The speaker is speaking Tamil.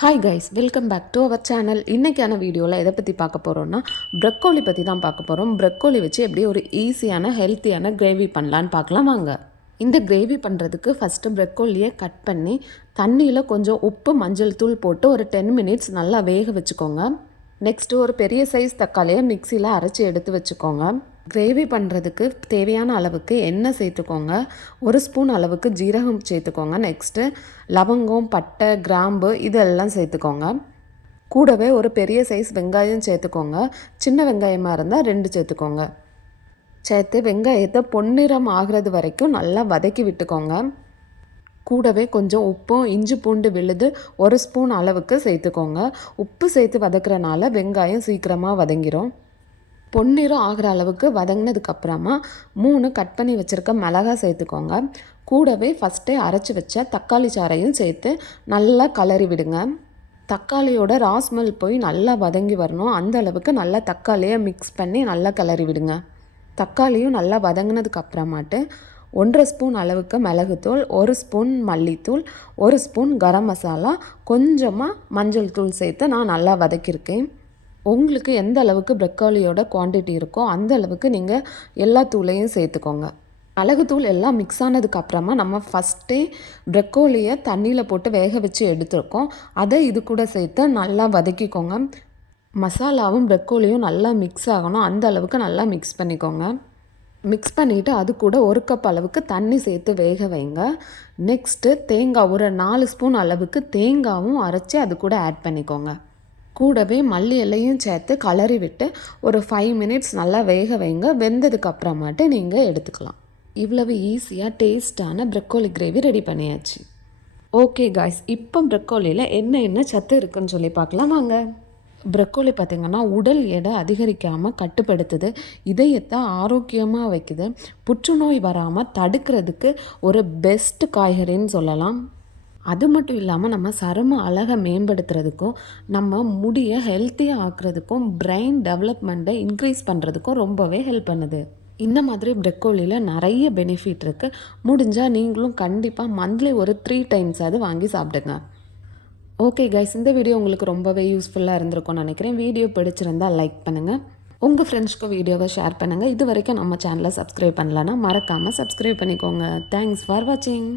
Hi guys, welcome back to our channel. இன்றைக்கான வீடியோவில் எதை பற்றி பார்க்க போகிறோன்னா ப்ரக்கோலி பற்றி தான் பார்க்க போகிறோம். ப்ரக்கோலி வச்சு எப்படி ஒரு ஈஸியான ஹெல்த்தியான கிரேவி பண்ணலான்னு பார்க்கலாம் வாங்க. இந்த கிரேவி பண்ணுறதுக்கு ஃபஸ்ட்டு ப்ரக்கோலியை கட் பண்ணி தண்ணியில் கொஞ்சம் உப்பு மஞ்சள் தூள் போட்டு ஒரு 10 மினிட்ஸ் நல்லா வேக வச்சுக்கோங்க. நெக்ஸ்ட்டு ஒரு பெரிய சைஸ் தக்காளியை மிக்சியில் அரைச்சி எடுத்து வச்சுக்கோங்க. கிரேவி பண்ணுறதுக்கு தேவையான அளவுக்கு எண்ணெய் சேர்த்துக்கோங்க. 1 ஸ்பூன் அளவுக்கு ஜீரகம் சேர்த்துக்கோங்க. நெக்ஸ்ட்டு லவங்கம், பட்டை, கிராம்பு இதெல்லாம் சேர்த்துக்கோங்க. கூடவே ஒரு பெரிய சைஸ் வெங்காயம் சேர்த்துக்கோங்க. சின்ன வெங்காயமாக இருந்தால் 2 சேர்த்துக்கோங்க. சேர்த்து வெங்காயத்தை பொன்னிறம் ஆகிறது வரைக்கும் நல்லா வதக்கி விட்டுக்கோங்க. கூடவே கொஞ்சம் உப்பும் இஞ்சி பூண்டு விழுது 1 ஸ்பூன் அளவுக்கு சேர்த்துக்கோங்க. உப்பு சேர்த்து வதக்குறனால வெங்காயம் சீக்கிரமாக வதங்கிடும். பொன்னிறம் ஆகிற அளவுக்கு வதங்கினதுக்கப்புறமா 3 கட் பண்ணி வச்சுருக்க மிளகாய் சேர்த்துக்கோங்க. கூடவே ஃபஸ்ட்டே அரைச்சி வச்ச தக்காளி சாறையும் சேர்த்து நல்லா கலரி விடுங்க. தக்காளியோட ராஸ்மெல் போய் நல்லா வதங்கி வரணும். அந்த அளவுக்கு நல்லா தக்காளியை மிக்ஸ் பண்ணி நல்லா கிளறி விடுங்க. தக்காளியும் நல்லா வதங்கினதுக்கப்புறமாட்டு 1.5 ஸ்பூன் அளவுக்கு மிளகுத்தூள், 1 ஸ்பூன் மல்லித்தூள், 1 ஸ்பூன் கரம் மசாலா, கொஞ்சமாக மஞ்சள் தூள் சேர்த்து நான் நல்லா வதக்கியிருக்கேன். உங்களுக்கு எந்த அளவுக்கு ப்ரக்கோலியோட குவான்டிட்டி இருக்கோ அந்த அளவுக்கு நீங்கள் எல்லா தூளையும் சேர்த்துக்கோங்க. மிளகுத்தூள் எல்லாம் மிக்ஸ் ஆனதுக்கப்புறமா நம்ம ஃபஸ்ட்டே ப்ரக்கோலியை தண்ணியில் போட்டு வேக வச்சு எடுத்துருக்கோம். அதை இது கூட சேர்த்து நல்லா வதக்கிக்கோங்க. மசாலாவும் ப்ரக்கோலியும் நல்லா மிக்ஸ் ஆகணும். அந்த அளவுக்கு நல்லா மிக்ஸ் பண்ணிக்கோங்க. மிக்ஸ் பண்ணிவிட்டு அது கூட 1 கப் அளவுக்கு தண்ணி சேர்த்து வேக வைங்க. நெக்ஸ்ட்டு தேங்காய் ஒரு 4 ஸ்பூன் அளவுக்கு தேங்காயும் அரைச்சி அது கூட ஆட் பண்ணிக்கோங்க. கூடவே மல்லி இலையும் சேர்த்து கலரி விட்டு ஒரு 5 மினிட்ஸ் நல்லா வேக வைங்க. வெந்ததுக்கப்புறமாட்டு நீங்கள் எடுத்துக்கலாம். இவ்வளவு ஈஸியாக டேஸ்டான ப்ரக்கோலி கிரேவி ரெடி பண்ணியாச்சு. ஓகே காய்ஸ், இப்போ ப்ரக்கோலியில் என்ன சத்து இருக்குன்னு சொல்லி பார்க்கலாம் வாங்க. ப்ரக்கோலி பார்த்திங்கன்னா உடல் எடை அதிகரிக்காமல் கட்டுப்படுத்துது, இதயத்தை ஆரோக்கியமாக வைக்குது, புற்றுநோய் வராமல் தடுக்கிறதுக்கு ஒரு பெஸ்ட் காய்கறின்னு சொல்லலாம். அது மட்டும் இல்லாமல் நம்ம சரும அழகை மேம்படுத்துறதுக்கும், நம்ம முடியை ஹெல்த்தியாக ஆக்குறதுக்கும், பிரெயின் டெவலப்மெண்ட்டை இன்க்ரீஸ் பண்ணுறதுக்கும் ரொம்பவே ஹெல்ப் பண்ணுது. இந்த மாதிரி ப்ரக்கோலியில் நிறைய பெனிஃபிட் இருக்குது. முடிஞ்சால் நீங்களும் கண்டிப்பாக மந்த்லி ஒரு 3 டைம்ஸ் அது வாங்கி சாப்பிடுங்க. ஓகே கைஸ், இந்த வீடியோ உங்களுக்கு ரொம்பவே யூஸ்ஃபுல்லாக இருந்திருக்கும்னு நினைக்கிறேன். வீடியோ பிடிச்சிருந்தால் லைக் பண்ணுங்கள், உங்கள் ஃப்ரெண்ட்ஸ்க்கும் வீடியோவை ஷேர் பண்ணுங்கள். இது வரைக்கும் நம்ம சேனலை சப்ஸ்கிரைப் பண்ணலன்னா மறக்காமல் சப்ஸ்கிரைப் பண்ணிக்கோங்க. தேங்க்ஸ் ஃபார் வாட்சிங்.